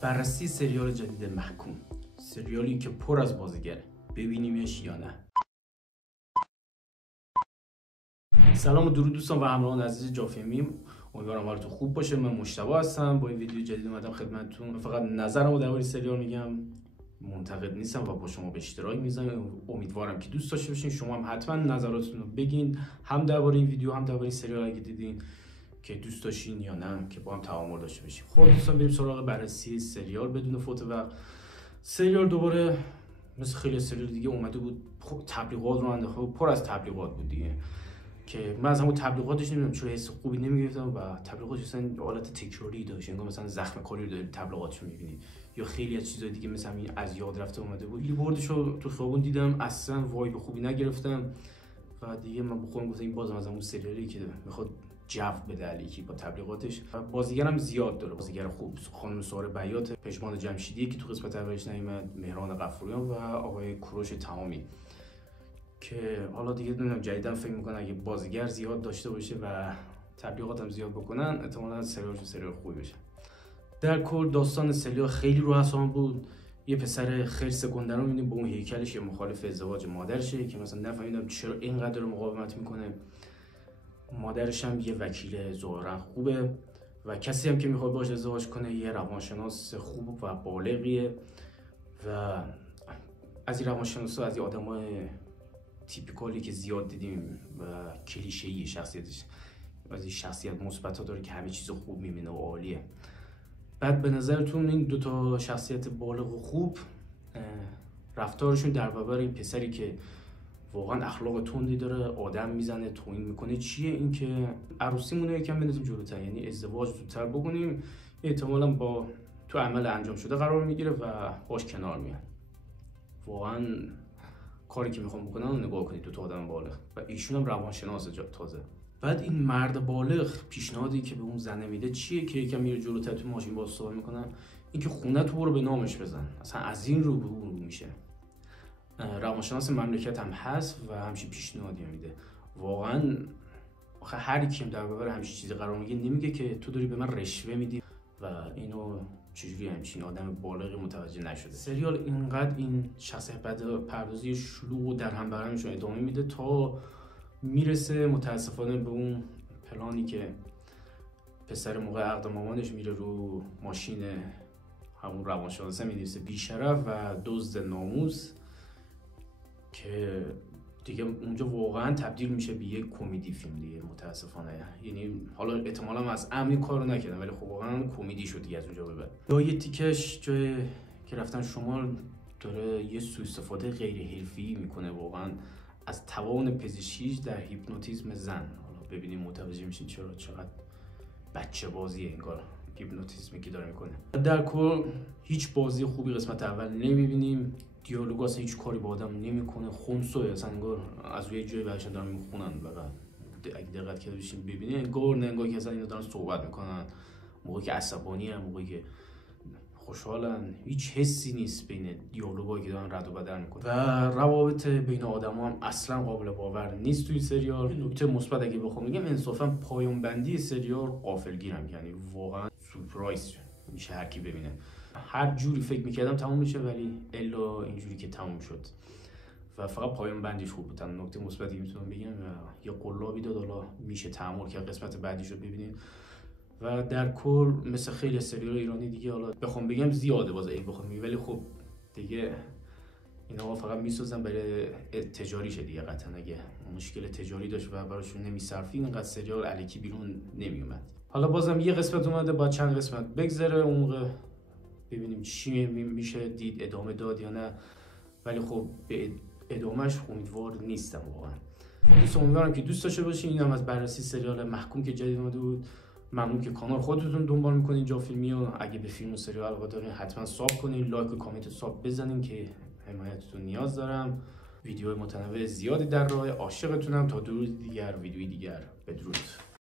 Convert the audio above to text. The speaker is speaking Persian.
بررسی سریال جدید محکوم، سریالی که پر از بازیگره. ببینیمش یا نه؟ سلام و درود دوستان و همراهان عزیز جافیمیم، امیدوارم حالتون خوب باشه. من مجتبی هستم، با این ویدیو جدید اومدم خدمتتون. فقط نظرمو درباره سریال میگم، منتقد نیستم و با شما به اشتراک میذارم. امیدوارم که دوست داشته باشین. شما هم حتما نظراتتون رو بگین، هم درباره این ویدیو هم درباره این سریال اگه دیدین که دوست داشتین یا نه، که با هم تعامل داشته باشیم. خب دوستان، بریم سراغ بررسی سریال بدون فوت وقت. سریال دوباره مثل خیلی سریال دیگه اومده بود تبلیغات رو انداخته، پر از تبلیغات بود دیگه، که من از همون تبلیغاتش نمیدونم چرا حس خوبی نمیگرفتم و تبلیغاتش مثلا حالت تکراری داشت، انگار مثلا زخم کاری رو دارید تبلیغاتش میبینید، یا خیلی از چیزای دیگه مثلا این از یاد رفته اومده بود. بیلبوردشو تو خیابون دیدم، اصلا وایب خوبی نگرفتم و دیگه من با خودم گفتم این بازم از همون سریالی که میخواد جو بده علیکی با تبلیغاتش. بازیگرم زیاد داره، بازیگر خوب، خانم ساره بیات، پژمان جمشیدی که تو قسمت اولش نیومد، مهران قفوریان و آقای کوروش تمامی، که حالا دیگه نمیدونم جدیدن فکر میکنم اگه بازیگر زیاد داشته باشه و تبلیغات هم زیاد بکنن، احتمالاً سریال خوبی بشه. در کل داستان سریال خیلی رو اعصابم بود. یه پسر خرس گنده رو می‌بینیم با اون هیکلش، یه مخالف ازدواج مادرشه که مثلا نفهمیدم چرا اینقدر مقاومت میکنه. مادرش هم یه وکیل ظاهرا خوبه و کسی هم که میخواد باهاش ازدواج کنه یه روانشناس خوب و بالغیه و از این روانشناسا، از این آدمای تیپیکالی که زیاد دیدیم و کلیشه‌ای شخصیتش، از این شخصیت مثبت‌ها داره که همه چیز خوب می‌بینه و عالیه. بعد به نظرتون این دوتا شخصیت بالغ و خوب رفتارشون در برابر این پسری که واقعا اخلاق تندی داره، آدم میزنه، توهین میکنه چیه؟ این که عروسیمون رو یکم بندازیم جلوتر، یعنی ازدواج زودتر بکنیم، احتمالاً با تو عمل انجام شده قرار میگیره و باش کنار میاد. واقعا کاری که میخوام بکنن نگاه کنید، دو تا آدم بالغ و ایشون هم روانشناسه تازه. بعد این مرد بالغ پیشنهادی که به اون زنه میده چیه؟ که یکم میره جلوتر تو ماشین باهاش صحبت میکنن، اینکه خونه تو برو به نامش بزن. اصلا از این رو به اون میشه. روانشناس مملکت هم هست و همچین پیشنهادی میده. واقعا آخه هر کیم در برابر همچین چیزی قرار میگه نمیگه که تو داری به من رشوه میدی و اینو چجوری همچین آدم بالغی متوجه نشده. سریال اینقدر این شخصیت پردازی شلوغ و در هم برهمشون ادامه میده تا میرسه متاسفانه به اون پلانی که پسر موقع عقد مامانش میره رو ماشین همون روانشناسه مینویسه بیشرف و دزد ناموس، که دیگه اونجا واقعا تبدیل میشه به یک کمدی فیلم دیگه متاسفانه. یعنی حالا احتمالاً از عمد کارو نکردم ولی خب واقعا کمدی شد دیگه از اونجا به بعد. یا یه تیکش جای که رفتن شمال داره یه سوء استفاده غیر حرفی میکنه واقعا از توان پزشکیش در هیپنوتیزم زن. حالا ببینیم متوجه میشین چقدر بچه بازیه انگار هیپنوتیزمی که داره میکنه. در کل هیچ بازی خوبی قسمت اول نمیبینیم، دیالوگ اصلا هیچ کاری با آدم نمیکنه، خونسوه، اصلا انگار از روی جای بچه‌ها دارن میخونن. فقط اگه دقت کرده باشین ببینید انگار که اصلا اینا دارن صحبت میکنن، موقعی که عصبانی ان، موقعی که خوشحالن، هیچ حسی نیست بین دیالوگایی که دارن رد و بدل میکنن و روابط بین آدما هم اصلا قابل باور نیست توی سریال. نکته مثبت اگه بخوام بگم انصافا پایان بندی سریال غافلگیرم، یعنی واقعا سورپرایز میشه هر کی ببینه. هر جوری فکر میکردم تموم میشه ولی الا اینجوری که تموم شد و فقط پایان بندیش خوب بود. نکته مثبتی میتونم بگم یه قلابی داد، حالا میشه تحمل کرد قسمت بعدیش رو ببینید. و در کل مثل خیلی سریال ایرانی دیگه، حالا بخوام بگم زیاده باز این بخوام بگم، ولی خب دیگه اینا فقط میسازن برای تجاریشه دیگه. قطعا اگه مشکل تجاری داشت و براشون نمیصرفین اینقدر سریال الکی بیرون نمیومد. حالا بازم یه قسمت اومده، با چند قسمت بگذره اون موقع ببینیم چی میشه دید، ادامه داد یا نه. ولی خب به ادامهش امیدوار نیستم واقعا. خب دوستان، امیدوارم که دوست داشته باشین. اینم از بررسی سریال محکوم که جدید اومده بود. ممنون که کانال خودتون دنبال میکنین جافیلمی، و اگه به فیلم و سریال علاقه دارین حتما ساب کنین، لایک و کامنت و ساب بزنین که حمایتتون نیاز دارم. ویدیوهای متنوع زیادی در راه، عاشقتونم. تا درود دیگر، ویدیوی دیگر، بدرود.